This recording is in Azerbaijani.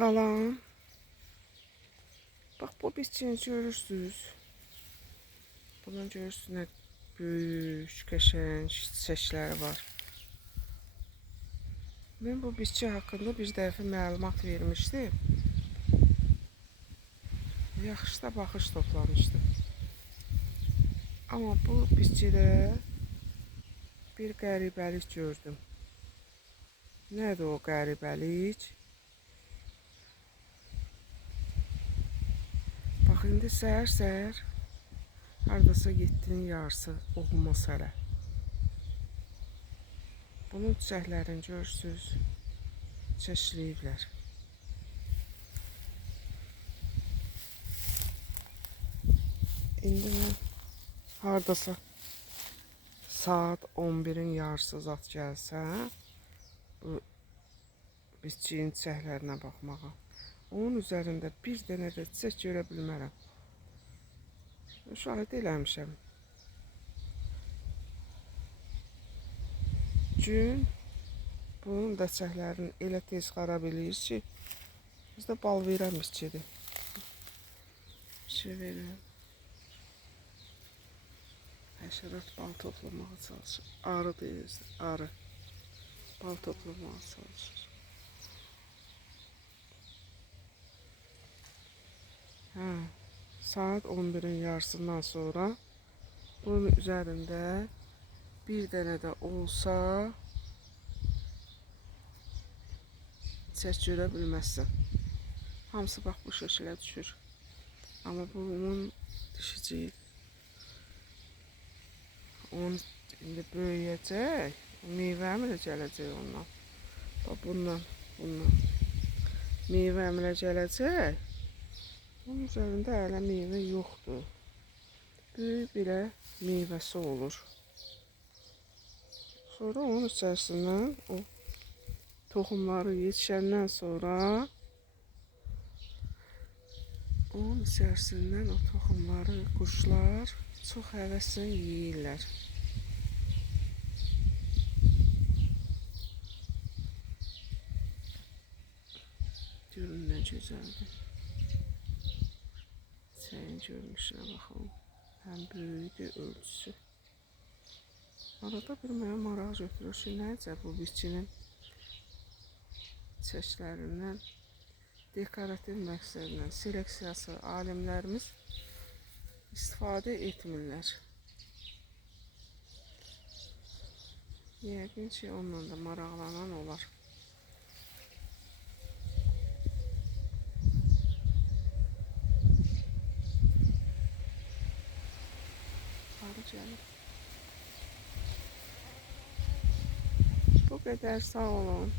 Salam. Bax bu bitkini görürsünüz. Bunun görürsünüz nə böyük, qəşəng çiçəkləri var. Mən bu bitki haqqında bir dəfə məlumat vermişdim. Yaxşı da baxış toplamışdım. Amma bu bitkidə bir qəribəlik gördüm. Nədir o qəribəlik? Bax indi səhər-səhər hardasa 7-nin yarısı olmaz hələ. Bunun çiçəklərini görürsünüz, çeşləyiblər. İndi mən hardasa saat 11-in yarısı zat gəlsəm, bu bitkinin çiçəklərinə baxmağa. Onun üzərində bir dənə də çiçək görə bilmərəm. Şahid eləmişəm. Gün bunun da çiçəklərini elə tez qara bilir ki, bizdə bal verən bitkidir. Bir şey verirəm. Həşərat bal toplamağa çalışır. Arı deyirsən, arı. Bal toplamağa çalışır. Saat 11'in yarısından sonra bunun üzerinde bir dənə də olsa çiçək görə bilməzsən. Hamısı bax bu şəklə düşür. Amma bunun dişicik. Onun indi böyüyəcək. Meyvə əmrə gələcək ondan. Bax bundan. Meyvə əmrə gələcək. Onun üzerində hələ meyvə yoxdur. Böyük bir meyvəsi olur. Sonra onun içərisindən o toxumları yetişəndən sonra onun içərisindən o toxumları quşlar çox həvəslə yeyirlər. Görün nə gözəldir. Çiçəyin görünüşünə baxın. Həm böyüdür ölçüsü. Arada bir mənə maraq götürür ki, necə bu bitkinin çiçəklərindən dekorativ məqsədlə seleksiyası alimlərimiz istifadə etmirlər. Yəqin ki, onunla da maraqlanan olar. Bu kadar, sağ olun.